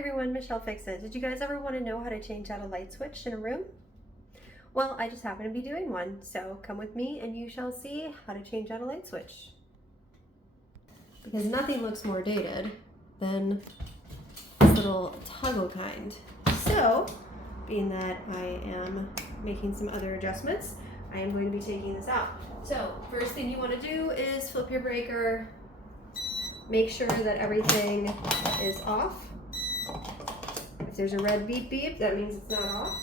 everyone, Michelle Fixit. Did you guys ever want to know how to change out a light switch in a room? Well, I just happen to be doing one, so come with me and you shall see how to change out a light switch. Because nothing looks more dated than this little toggle kind. So, being that I am making some other adjustments, I am going to be taking this out. So, first thing you want to do is flip your breaker, make sure that everything is off. If there's a red beep beep, that means it's not off.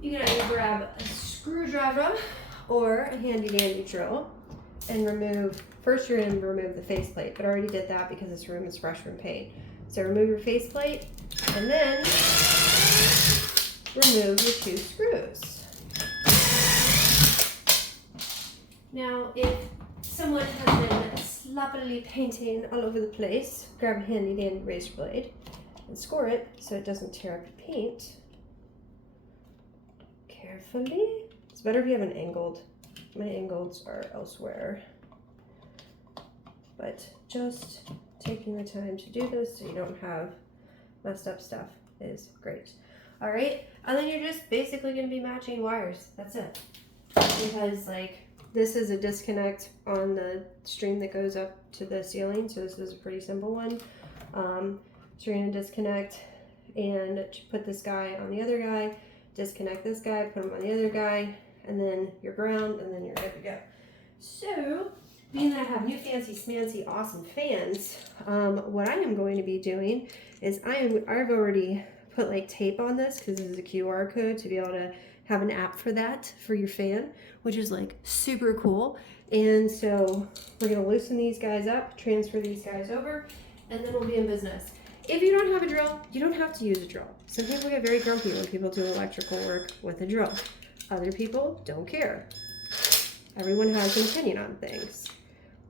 You can either grab a screwdriver or a handy dandy drill and remove, first you're going to remove the faceplate, but I already did that because this room is fresh from paint. So remove your faceplate and then remove your two screws. Now, if someone has been sloppily painting all over the place, grab a handy dandy razor blade and score it so it doesn't tear up the paint. Carefully. It's better if you have an angled. My angles are elsewhere. But just taking the time to do this so you don't have messed up stuff is great. Alright, and then you're just basically going to be matching wires. That's it. Because this is a disconnect on the string that goes up to the ceiling, so this is a pretty simple one. So you're going to disconnect and put this guy on the other guy, disconnect this guy, put him on the other guy, and then your ground, and then you're good to go. So, being that I have new fancy smancy awesome fans, what I am going to be doing is I've already put tape on this because this is a QR code to be able to have an app for that for your fan, which is super cool. And so we're going to loosen these guys up, transfer these guys over, and then we'll be in business. If you don't have a drill, you don't have to use a drill. Some people get very grumpy when people do electrical work with a drill. Other people don't care. Everyone has an opinion on things.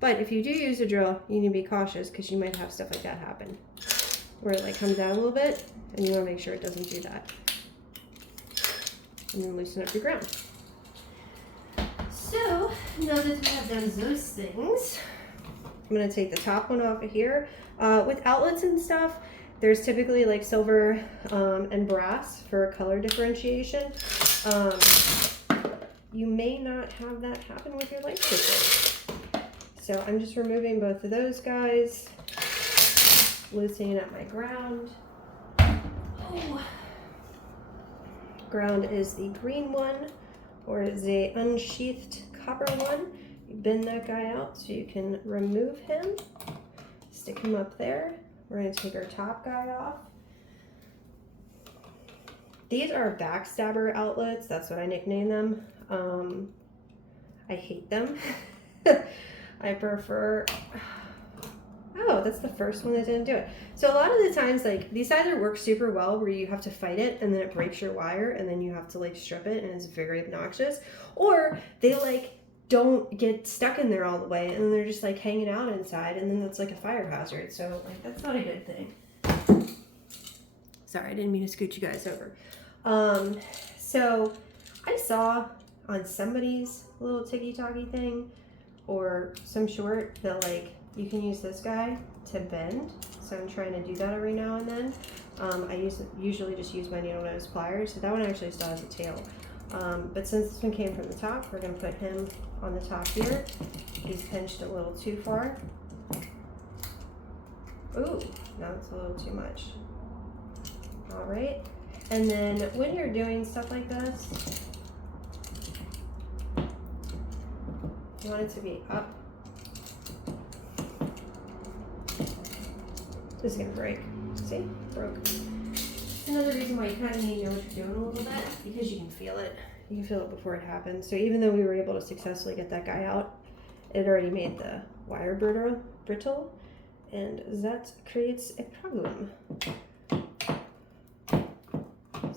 But if you do use a drill, you need to be cautious because you might have stuff like that happen. Where it comes down a little bit and you want to make sure it doesn't do that. And then loosen up your ground. So, now that we have done those things, I'm going to take the top one off of here. With outlets and stuff, there's typically silver and brass for color differentiation. You may not have that happen with your light switches. So I'm just removing both of those guys, loosening up my ground. Oh. Ground is the green one, or the unsheathed copper one. You bend that guy out so you can remove him. Stick him up there. We're going to take our top guy off. These are backstabber outlets. That's what I nickname them. I hate them. I prefer... Oh, that's the first one that didn't do it. So a lot of the times, these either work super well where you have to fight it and then it breaks your wire and then you have to strip it and it's very obnoxious. Or they don't get stuck in there all the way and then they're just hanging out inside and then that's a fire hazard. So that's not a good thing. Sorry, I didn't mean to scoot you guys over. So I saw on somebody's little TikTok thing or some short that you can use this guy to bend. So I'm trying to do that every now and then. I usually just use my needle nose pliers. So that one actually still has a tail. But since this one came from the top, we're going to put him on the top here. He's pinched a little too far. Ooh, now it's a little too much. All right. And then when you're doing stuff like this, you want it to be up. This is going to break. See? Broke. Another reason why you kind of need to know what you're doing a little bit, because you can feel it. You can feel it before it happens. So even though we were able to successfully get that guy out, it already made the wire brittle, and that creates a problem.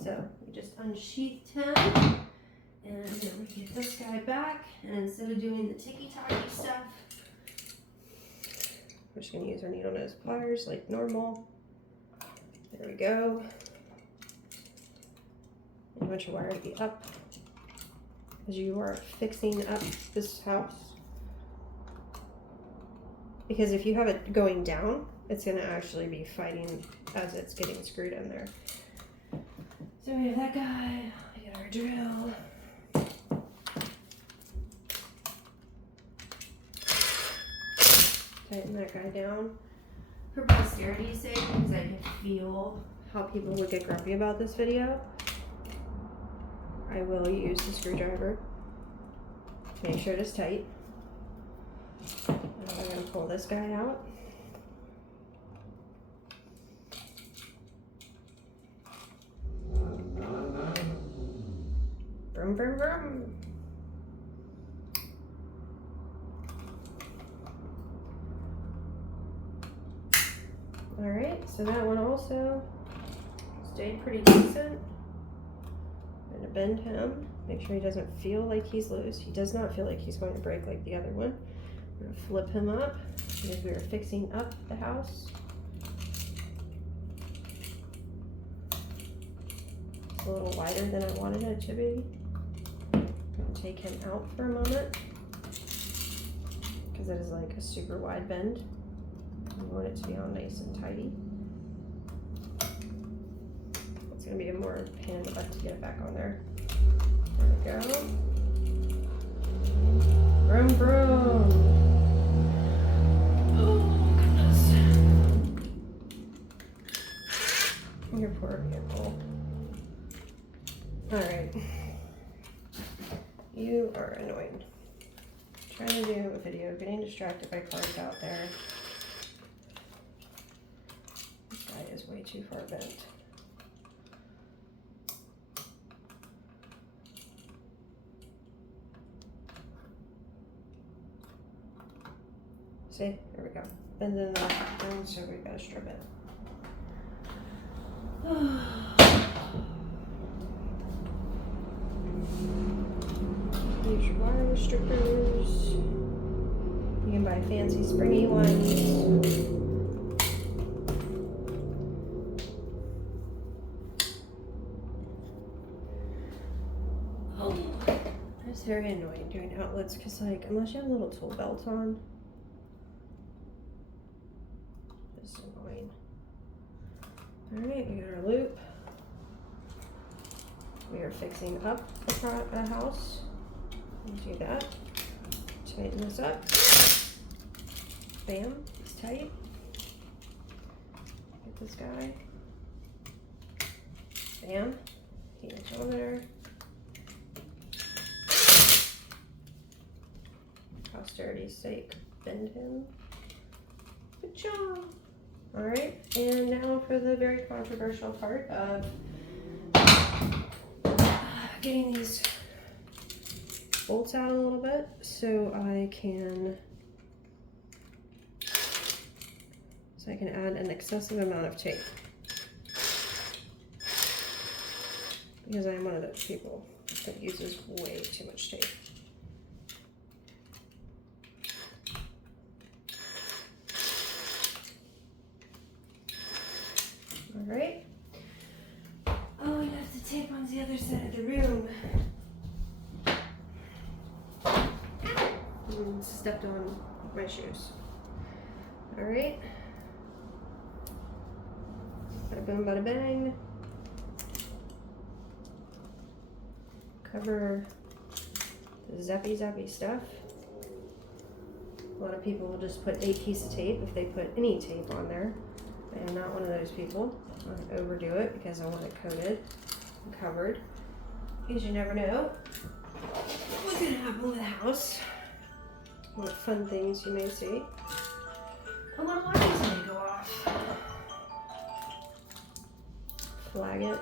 So we just unsheathed him, and then we get this guy back, and instead of doing the ticky-tacky stuff, we're just going to use our needle nose pliers like normal. There we go. You want your wire to be up as you are fixing up this house. Because if you have it going down, it's going to actually be fighting as it's getting screwed in there. So we have that guy, we got our drill. Tighten that guy down. For posterity's sake, because I can feel how people would get grumpy about this video, I will use the screwdriver to make sure it is tight. Now I'm going to pull this guy out. Vroom, vroom, vroom. Alright, so that one also stayed pretty decent. I'm going to bend him, make sure he doesn't feel like he's loose. He does not feel like he's going to break like the other one. I'm going to flip him up because we are fixing up the house. It's a little wider than I wanted it to be. I'm going to take him out for a moment because it is like a super wide bend. We want it to be all nice and tidy. It's going to be a more pain in the butt to get it back on there. There we go. Vroom, vroom. Oh, goodness. Your poor vehicle. Alright. You are annoying. Trying to do a video, getting distracted by cars out there. Is way too far bent. See, there we go. Bend it enough, and so we gotta strip it. Use your wire strippers. You can buy fancy springy ones. It's very annoying doing outlets because, like, unless you have a little tool belt on, it's annoying. Alright, we got our loop. We are fixing up the house. Do that. Tighten this up. Bam, it's tight. Get this guy. Bam. He gets over there. Posterity's sake, bend him. Good job. Alright, and now for the very controversial part of getting these bolts out a little bit so I can add an excessive amount of tape. Because I am one of those people that uses way too much tape. Alright. Oh, we have to tape on the other side of the room. Stepped on my shoes. Alright. Bada boom, bada bang. Cover the zappy stuff. A lot of people will just put a piece of tape if they put any tape on there. I am not one of those people. I want to overdo it because I want it coated and covered. Because you never know what's going to happen with the house. What fun things you may see. A lot of lights may go off. Flag it.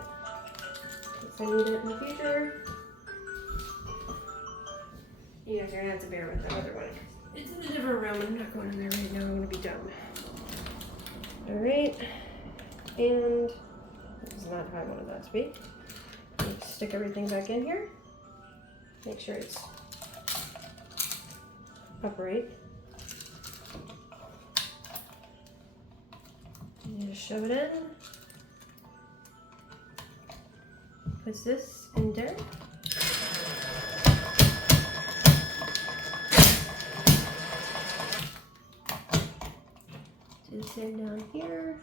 If I need it in the future. You guys are going to have to bear with that other one. It's in a different room. I'm not going in there right now. I'm going to be dumb. Alright. And this is not how I wanted that to be. Stick everything back in here. Make sure it's upright. And just shove it in. Puts this in there. Do the same down here.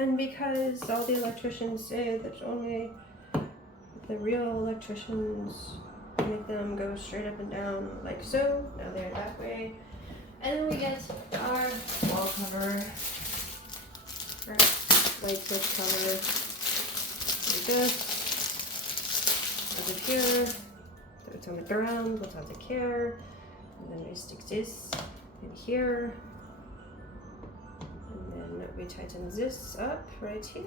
And because all the electricians say that only the real electricians make them go straight up and down like so, now they're that way. And then we get our wall cover, our light switch cover, like this. Over here, so it's on the ground, what's on here, and then we stick this in here, and then we tighten this up right here.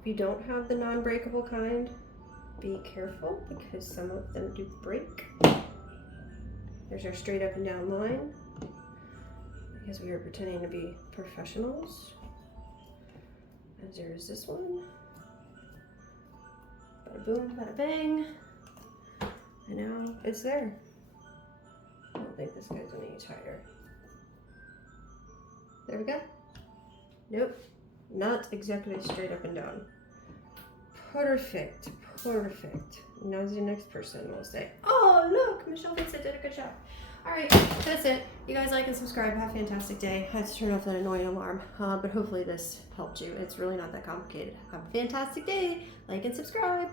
If you don't have the non-breakable kind, be careful because some of them do break. There's our straight up and down line, because we are pretending to be professionals. And there's this one. Bada boom, bada bang. And now it's there. I don't think this guy's any tighter. There we go. Nope, not exactly straight up and down. Perfect, perfect. Now the next person will say, oh look, Michelle Vincent did a good job. Alright, that's it. You guys like and subscribe. Have a fantastic day. I had to turn off that annoying alarm, but hopefully this helped you. It's really not that complicated. Have a fantastic day. Like and subscribe.